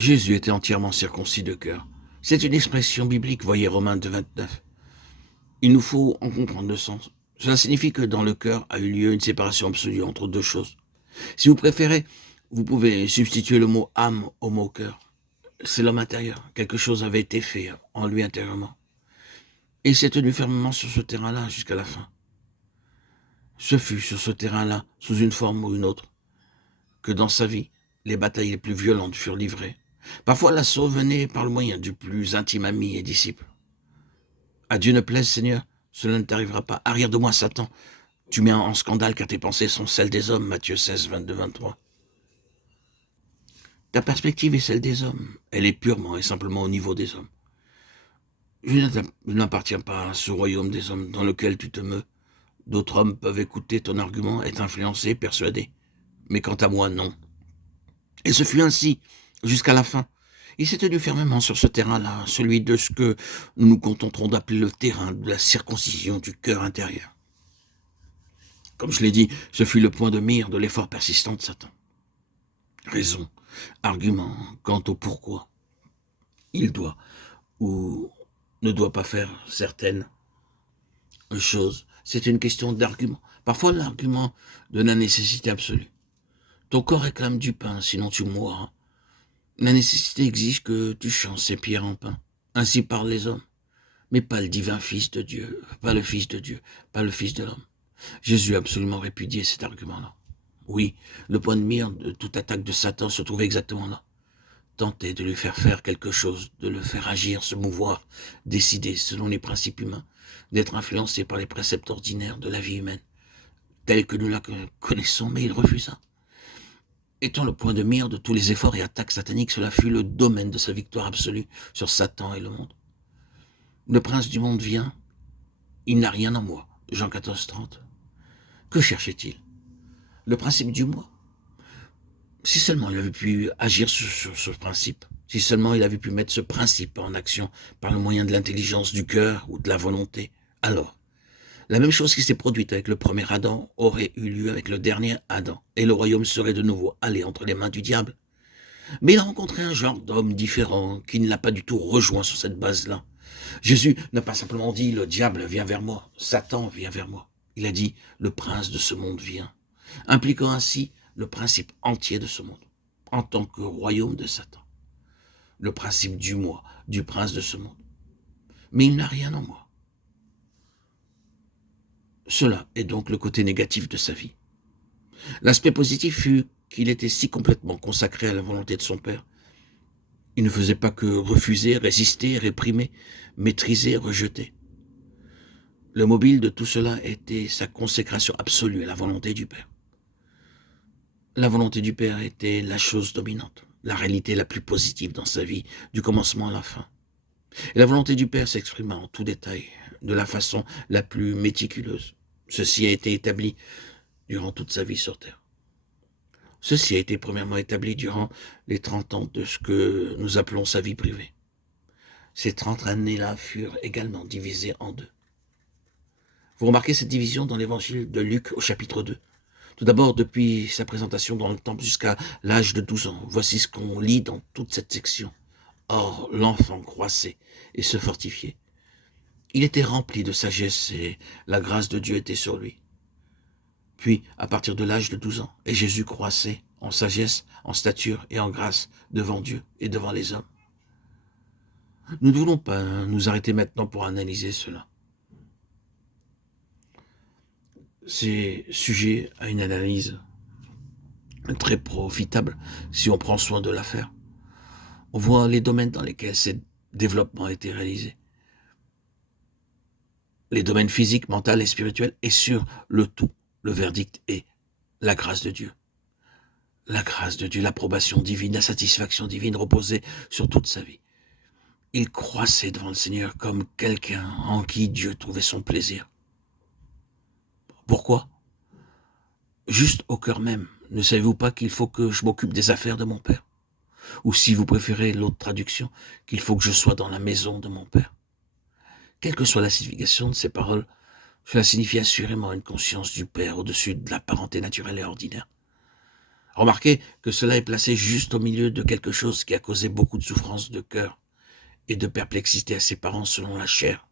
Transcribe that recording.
Jésus était entièrement circoncis de cœur. C'est une expression biblique, voyez Romains 2, 29. Il nous faut en comprendre le sens. Cela signifie que dans le cœur a eu lieu une séparation absolue entre deux choses. Si vous préférez, vous pouvez substituer le mot âme au mot cœur. C'est l'homme intérieur. Quelque chose avait été fait en lui intérieurement. Et il s'est tenu fermement sur ce terrain-là jusqu'à la fin. Ce fut sur ce terrain-là, sous une forme ou une autre, que dans sa vie, les batailles les plus violentes furent livrées. Parfois l'assaut venait par le moyen du plus intime ami et disciple. À Dieu ne plaise, Seigneur, cela ne t'arrivera pas. Arrière de moi, Satan. Tu mets en scandale car tes pensées sont celles des hommes. Matthieu 16, 22, 23. Ta perspective est celle des hommes. Elle est purement et simplement au niveau des hommes. Je n'appartiens pas à ce royaume des hommes dans lequel tu te meus. D'autres hommes peuvent écouter ton argument, être influencés, persuadés. Mais quant à moi, non. Et ce fut ainsi, jusqu'à la fin. Il s'est tenu fermement sur ce terrain-là, celui de ce que nous nous contenterons d'appeler le terrain de la circoncision du cœur intérieur. Comme je l'ai dit, ce fut le point de mire de l'effort persistant de Satan. Raison, argument quant au pourquoi il doit ou ne doit pas faire certaines choses. C'est une question d'argument. Parfois l'argument de la nécessité absolue. Ton corps réclame du pain, sinon tu mourras. La nécessité exige que tu changes ces pierres en pain. Ainsi parlent les hommes. Mais pas le divin Fils de Dieu, pas le Fils de Dieu, pas le Fils de l'homme. Jésus a absolument répudié cet argument-là. Oui, le point de mire de toute attaque de Satan se trouvait exactement là. Tenter de lui faire quelque chose, de le faire agir, se mouvoir, décider selon les principes humains, d'être influencé par les préceptes ordinaires de la vie humaine, tels que nous la connaissons, mais il refusa. Étant le point de mire de tous les efforts et attaques sataniques, cela fut le domaine de sa victoire absolue sur Satan et le monde. Le prince du monde vient, il n'a rien en moi. Jean 14, 30. Que cherchait-il? Le principe du moi. Si seulement il avait pu agir sur ce principe, si seulement il avait pu mettre ce principe en action par le moyen de l'intelligence, du cœur ou de la volonté, alors, la même chose qui s'est produite avec le premier Adam aurait eu lieu avec le dernier Adam, et le royaume serait de nouveau allé entre les mains du diable. Mais il a rencontré un genre d'homme différent qui ne l'a pas du tout rejoint sur cette base-là. Jésus n'a pas simplement dit « le diable vient vers moi, Satan vient vers moi ». Il a dit « le prince de ce monde vient », impliquant ainsi le principe entier de ce monde, en tant que royaume de Satan. Le principe du moi, du prince de ce monde. Mais il n'a rien en moi. Cela est donc le côté négatif de sa vie. L'aspect positif fut qu'il était si complètement consacré à la volonté de son Père. Il ne faisait pas que refuser, résister, réprimer, maîtriser, rejeter. Le mobile de tout cela était sa consécration absolue à la volonté du Père. La volonté du Père était la chose dominante, la réalité la plus positive dans sa vie, du commencement à la fin. Et la volonté du Père s'exprima en tout détail, de la façon la plus méticuleuse. Ceci a été établi durant toute sa vie sur terre. Ceci a été premièrement établi durant les 30 ans de ce que nous appelons sa vie privée. Ces 30 années-là furent également divisées en deux. Vous remarquez cette division dans l'évangile de Luc au chapitre 2. Tout d'abord, depuis sa présentation dans le temple jusqu'à l'âge de 12 ans, voici ce qu'on lit dans toute cette section. Or, l'enfant croissait et se fortifiait. Il était rempli de sagesse et la grâce de Dieu était sur lui. Puis, à partir de l'âge de 12 ans, et Jésus croissait en sagesse, en stature et en grâce devant Dieu et devant les hommes. Nous ne voulons pas nous arrêter maintenant pour analyser cela. C'est sujet à une analyse très profitable si on prend soin de la faire. On voit les domaines dans lesquels ces développements ont été réalisés. Les domaines physiques, mental et spirituels, et sur le tout, le verdict est la grâce de Dieu. La grâce de Dieu, l'approbation divine, la satisfaction divine reposait sur toute sa vie. Il croissait devant le Seigneur comme quelqu'un en qui Dieu trouvait son plaisir. Pourquoi? Juste au cœur même. Ne savez-vous pas qu'il faut que je m'occupe des affaires de mon Père? Ou si vous préférez l'autre traduction, qu'il faut que je sois dans la maison de mon Père. Quelle que soit la signification de ces paroles, cela signifie assurément une conscience du Père au-dessus de la parenté naturelle et ordinaire. Remarquez que cela est placé juste au milieu de quelque chose qui a causé beaucoup de souffrance de cœur et de perplexité à ses parents selon la chair.